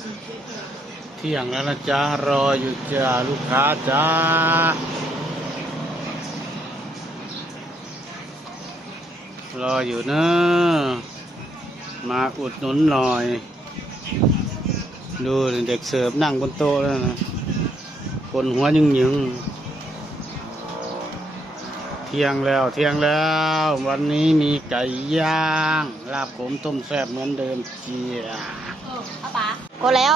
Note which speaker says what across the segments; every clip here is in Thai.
Speaker 1: เที่ยงแล้วนะจ๊ะรออยู่จ้าลูกค้าจ้ารออยู่เนอะมาอุดหนุนหน่อยดูเด็กเสิร์ฟนั่งบนโต๊ะแล้วนะคนหัวยึงเที่ยงแล้ววันนี้มีไก่ย่างลาบขมต้มแซ่บเหมือนเดิมเจีย
Speaker 2: เอาปะก็แล้ว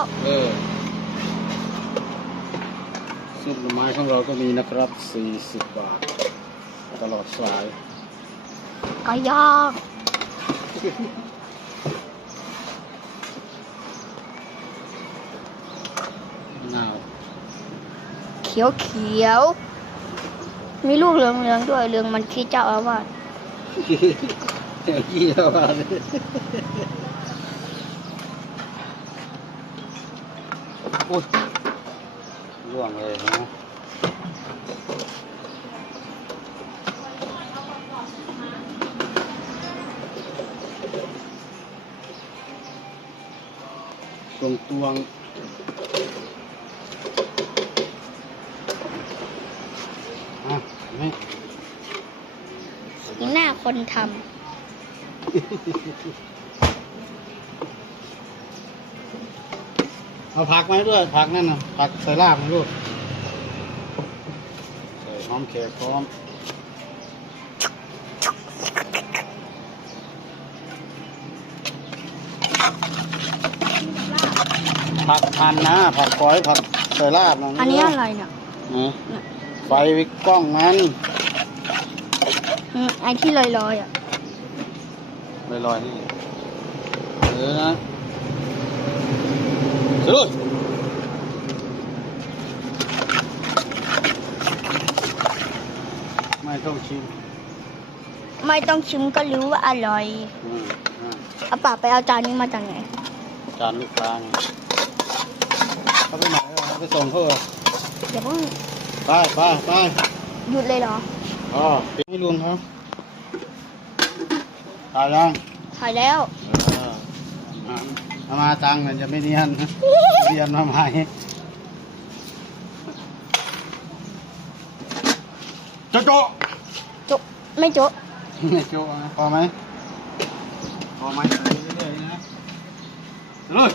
Speaker 1: ซุปหน่อไม้ของเราก็มีนะครับ40 บาทตลอดสาย
Speaker 2: ไก่ย่าง
Speaker 1: นาว
Speaker 2: เขียวมีลูกเหลืองด้วยเหลืองมันขี้เจ้าอาวาส
Speaker 1: ขี้เจ้าอาวาสอุ้ยร่วงเลยนะตวง
Speaker 2: นี่หน้าคนทำ
Speaker 1: เอาผักไหมด้วยผักนั่นนะผักใส่ลาบนะลูกใส่หอมแขกพร้อมผักพันนะผักก้อยผักใส่ลาบนะ
Speaker 2: อันนี้อะไรเนี่ย
Speaker 1: ไฟวิกกล้องมัน
Speaker 2: ไอ้ที่ลอยอ่ะ
Speaker 1: ลอยนี่นะสุดไม่ต้องชิ
Speaker 2: มก็รู้ว่าอร่อยเอาปากไปเอาจานนี้มาจากไหน
Speaker 1: จานลูกกลางเขาไปไหนไปส่งเขา
Speaker 2: เดี๋ยวเพิ่ง
Speaker 1: ไป
Speaker 2: หยุดเลยเหรอ
Speaker 1: อ๋อให้ลุงเขาถ่ายยัง
Speaker 2: ถ่ายแล้ว
Speaker 1: เอามาตังค์มันจะไม่เนียนมาใหม่โจ๊ะ
Speaker 2: ไม่โจ๊ะ
Speaker 1: พอไหมเรื่อยๆนะเลย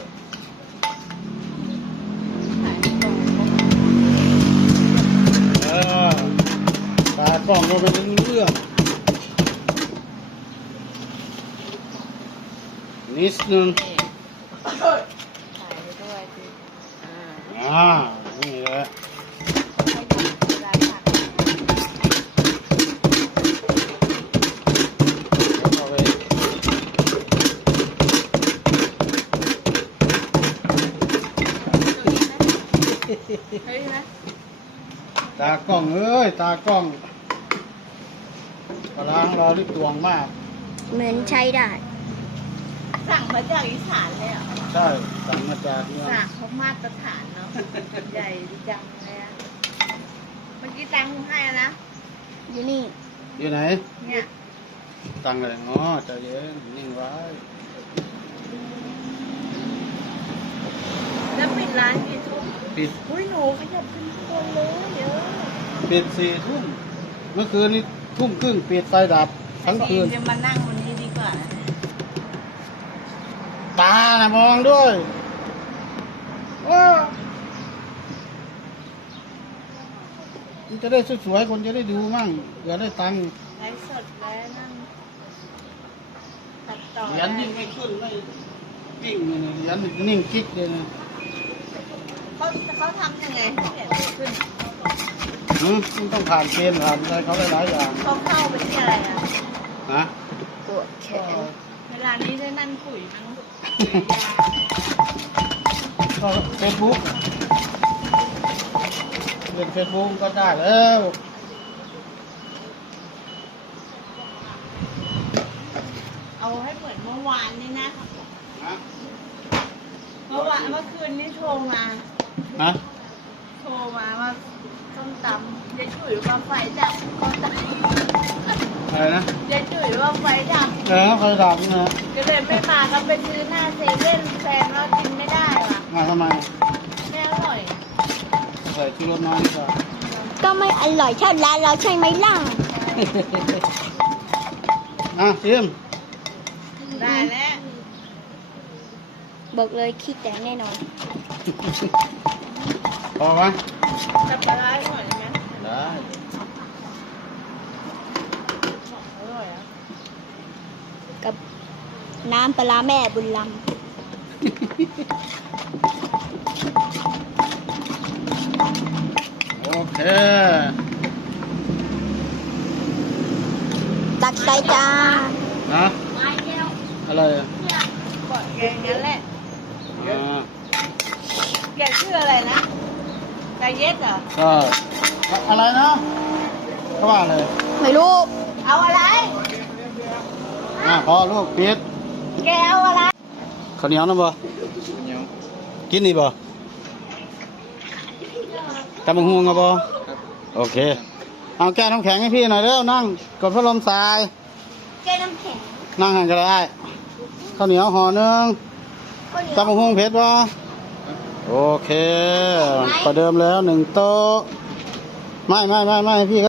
Speaker 1: ตากล้องเราเป็นเรื่องนิดนึงนี่แหละตากล้องตากล้องปลาร้าของเราที่ตวงมาก
Speaker 2: เหมือนใช้ได้
Speaker 3: สั่งมาจากอีสานเลยเหรอ
Speaker 1: ใช่สั่งมาจาก
Speaker 3: เนี่ยสั่งเขามาตรฐานเนาะใหญ่จังเลยอะเมื่อกี้ตังค์ให้นะ
Speaker 2: อยู่นี่
Speaker 1: อยู่ไหน
Speaker 3: เนี่ย
Speaker 1: ตังค์อะไรอ๋อใจเย็นนิ่งไว้
Speaker 3: แล้วปิดร้านกี่ทุ่ม
Speaker 1: ปิด
Speaker 3: อุ้ยหนูขยับขึ้นข้างบนเลยเดี๋ยว
Speaker 1: ปิด4 ทุ่มเมื่อคืนนี้ทุ่มครึ่งปิดไฟดับทั้งคืน
Speaker 3: จะมานั่งวันนี้ดีกว่า
Speaker 1: ตานะมองด้วยมันจะได้สวยๆคนจะได้ดูมั่งเดี๋ยวได้ตังค์
Speaker 3: ไลฟ์สดแล้วนั่งตัดต่อ
Speaker 1: เหรียญยิ่งไม่ขึ้นไม่วิ่งเลยเหรียญนิ่งกิ๊กเลยนะ
Speaker 3: เขาทำยังไงเหรียญไม่ขึ้น
Speaker 1: มันต้องผ่านเกณฑ์ผ่านอะไรเขาหลายอย่าง
Speaker 3: เขาเข้าไปที่อะไรอ่ะ
Speaker 2: ปวดแขน
Speaker 3: เวลานี้ได้นั่นคุยมั้ง
Speaker 1: ก็เฟซบุ๊กเล่นเฟซบุ๊กก็ได้แล้ว
Speaker 3: เอาให้เหมือนเมื่อวานนี่นะเมื่อคืนนี้โทรมาว่าส้มตำยายจุ๋ยว่าไฟดับ
Speaker 1: อะไรนะ
Speaker 3: ยายจุ๋ยว่าไฟดับ
Speaker 1: ไฟดับนะ
Speaker 3: ก็เลยไม่มาก็ไปซื้อหน้าเซเว่นแฟนว่ากินไม่ได้ว่ะ
Speaker 1: มาทำไม
Speaker 3: แม่อร่อย
Speaker 1: ใส่ชูรสน้อยดีกว่า
Speaker 2: ก็ไม่อร่อยเท่าร้านเราใช่ไหมล่ะ
Speaker 1: ชิม
Speaker 3: ได้แล้ว
Speaker 2: บอกเลยขี้แตกแน่นอน
Speaker 1: พอไหม
Speaker 3: จับปลาร้าหน่อยได้ไหม
Speaker 1: ได้
Speaker 3: อร่อยอ่ะ
Speaker 2: กับน้ำปลาร้าแม่บุญล
Speaker 1: โอเค
Speaker 2: ำตักใส่จาน
Speaker 1: นะอะไรอ่ะ
Speaker 3: บอกแกงั้นแหละ
Speaker 1: อ่า
Speaker 3: แกชื่ออะไรนะไก่เย็ดเหรอ
Speaker 1: ก็อะไรนะเขาว่าอะไร
Speaker 2: ไม่รู้
Speaker 3: เอาอะไร
Speaker 1: พอลูกปิด
Speaker 3: แกเอาอะไร
Speaker 1: ข้าวเหนียวนะบ่กินนี่บ่ตำบักหุ่งอะบ่โอเค เอาแก้วน้ำแข็งให้พี่หน่อยเร็วนั่งกดพัดลมทราย
Speaker 2: แกน้ำแข็ง
Speaker 1: นั่งหันก็ได้ข้าวเหนียวห่อหนึ่งตำบักหุ่งเผ็ดบ่โอเคประเดิมแล้ว1 โต๊ะไม่พี่